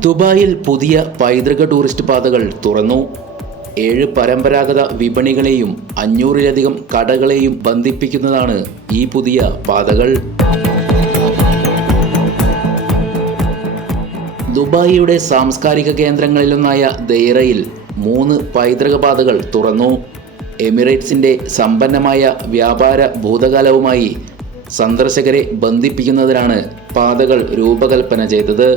ദുബായിൽ പുതിയ പൈതൃക ടൂറിസ്റ്റ് പാതകൾ തുറന്നു. 7 പരമ്പരാഗത വിപണികളെയും 500-ലധികം കടകളെയും ബന്ധിപ്പിക്കുന്നതാണ് ഈ പുതിയ പാതകൾ. ദുബായിയുടെ സാംസ്കാരിക കേന്ദ്രങ്ങളിലൊന്നായ ദൈറയിൽ 3 പൈതൃക പാതകൾ തുറന്നു. എമിറേറ്റ്സിൻ്റെ സമ്പന്നമായ വ്യാപാര ഭൂതകാലവുമായി സന്ദർശകരെ ബന്ധിപ്പിക്കുന്നതിനാണ് പാതകൾ രൂപകൽപ്പന ചെയ്തത്.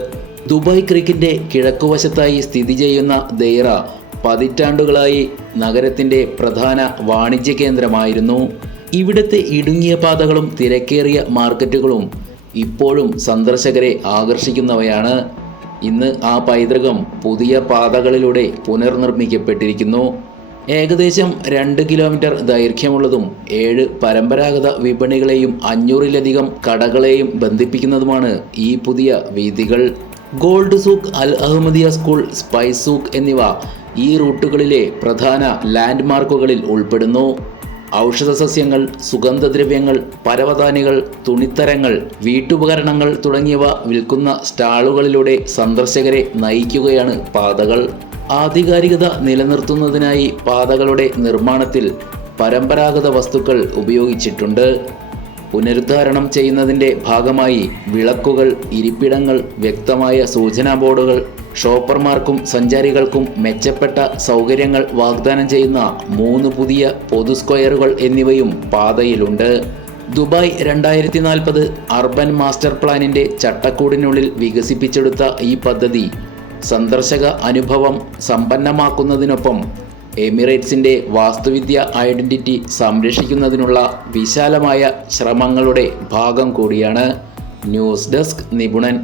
ദുബായ് ക്രീക്കിൻ്റെ കിഴക്കുവശത്തായി സ്ഥിതി ചെയ്യുന്ന ദൈറ പതിറ്റാണ്ടുകളായി നഗരത്തിൻ്റെ പ്രധാന വാണിജ്യ കേന്ദ്രമായിരുന്നു. ഇവിടുത്തെ ഇടുങ്ങിയ പാതകളും തിരക്കേറിയ മാർക്കറ്റുകളും ഇപ്പോഴും സന്ദർശകരെ ആകർഷിക്കുന്നവയാണ്. ഇന്ന് ആ പൈതൃകം പുതിയ പാതകളിലൂടെ പുനർനിർമ്മിക്കപ്പെട്ടിരിക്കുന്നു. ഏകദേശം 2 കിലോമീറ്റർ ദൈർഘ്യമുള്ളതും 7 പരമ്പരാഗത വിപണികളെയും 500-ലധികം കടകളെയും ബന്ധിപ്പിക്കുന്നതുമാണ് ഈ പുതിയ വീഥികൾ. ഗോൾഡ് സൂക്ക്, അൽ അഹമ്മദിയ സ്കൂൾ, സ്പൈസ് സൂക്ക് എന്നിവ ഈ റൂട്ടുകളിലെ പ്രധാന ലാൻഡ്മാർക്കുകളിൽ ഉൾപ്പെടുന്നു. ഔഷധസസ്യങ്ങൾ, സുഗന്ധദ്രവ്യങ്ങൾ, പരവതാനികൾ, തുണിത്തരങ്ങൾ, വീട്ടുപകരണങ്ങൾ തുടങ്ങിയവ വിൽക്കുന്ന സ്റ്റാളുകളിലൂടെ സന്ദർശകരെ നയിക്കുകയാണ് പാതകൾ. ആധികാരികത നിലനിർത്തുന്നതിനായി പാതകളുടെ നിർമ്മാണത്തിൽ പരമ്പരാഗത വസ്തുക്കൾ ഉപയോഗിച്ചിട്ടുണ്ട്. പുനരുദ്ധാരണം ചെയ്യുന്നതിൻ്റെ ഭാഗമായി വിളക്കുകൾ, ഇരിപ്പിടങ്ങൾ, വ്യക്തമായ സൂചനാ ബോർഡുകൾ, ഷോപ്പർമാർക്കും സഞ്ചാരികൾക്കും മെച്ചപ്പെട്ട സൗകര്യങ്ങൾ വാഗ്ദാനം ചെയ്യുന്ന 3 പുതിയ പൊതു സ്ക്വയറുകൾ എന്നിവയും പാതയിലുണ്ട്. ദുബായ് 2040 അർബൻ മാസ്റ്റർ പ്ലാനിൻ്റെ ചട്ടക്കൂടിനുള്ളിൽ വികസിപ്പിച്ചെടുത്ത ഈ പദ്ധതി സന്ദർശക അനുഭവം സമ്പന്നമാക്കുന്നതിനൊപ്പം എമിറേറ്റ്സിൻ്റെ വാസ്തുവിദ്യ ഐഡന്റിറ്റി സംരക്ഷിക്കുന്നതിനുള്ള വിശാലമായ ശ്രമങ്ങളുടെ ഭാഗം കൂടിയാണ്. News desk നിപുണൻ.